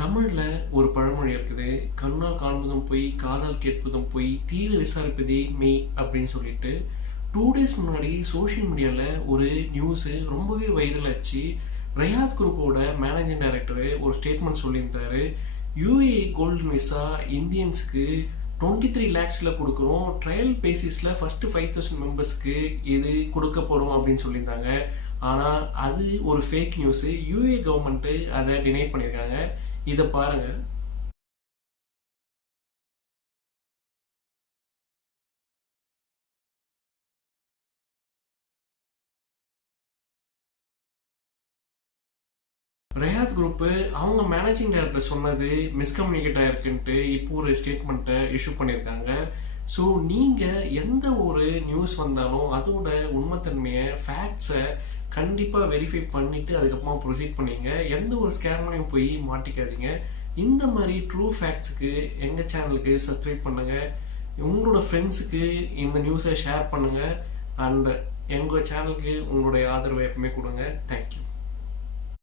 தமிழ்ல ஒரு பழமொழி இருக்குது. கண்ணால் காண்பதும் பொய், காதால் கேட்பதும் பொய், தீர விசாரிப்பதே மெய் அப்படின்னு சொல்லிட்டு 2 டேஸ் முன்னாடி சோஷியல் மீடியால ஒரு நியூஸ் ரொம்பவே வைரல் ஆச்சு. ரயாத் குரூப்போட மேனேஜிங் டைரக்டர் ஒரு ஸ்டேட்மெண்ட் சொல்லியிருந்தாரு. யூஏ கோல்டன் விசா இந்தியன்ஸுக்கு 23 lakhsல கொடுக்குறோம். ட்ரையல் பேசிஸ்ல ஃபர்ஸ்ட் 5,000 மெம்பர்ஸ்க்கு இது கொடுக்கப்படும் அப்படின்னு சொல்லியிருந்தாங்க. ஆனால் அது ஒரு ஃபேக் நியூஸ். யூஏ கவர்மெண்ட் அதை டினை பண்ணியிருக்காங்க. இதை பாருங்க. ரயாத் குரூப்பு அவங்க மேனேஜிங் டைரக்டர் சொன்னது மிஸ்கம்யூனிகேட் ஆயிருக்குன்ட்டு இப்போ ஒரு ஸ்டேட்மெண்ட்டை இஷ்யூ பண்ணியிருக்காங்க. ஸோ நீங்கள் எந்த ஒரு நியூஸ் வந்தாலும் அதோட உண்மைத்தன்மையை ஃபேக்ட்ஸை கண்டிப்பாக வெரிஃபை பண்ணிவிட்டு அதுக்கப்புறமா ப்ரொசீட் பண்ணிங்க. எந்த ஒரு ஸ்கேம்லையும் போய் மாட்டிக்காதீங்க. இந்த மாதிரி ட்ரூ ஃபேக்ட்ஸுக்கு எங்கள் சேனலுக்கு சப்ஸ்கிரைப் பண்ணுங்கள். உங்களோட ஃப்ரெண்ட்ஸுக்கு இந்த நியூஸை ஷேர் பண்ணுங்கள். அண்ட் எங்கள் சேனலுக்கு உங்களுடைய ஆதரவை எப்பவுமே கொடுங்க. தேங்க்யூ.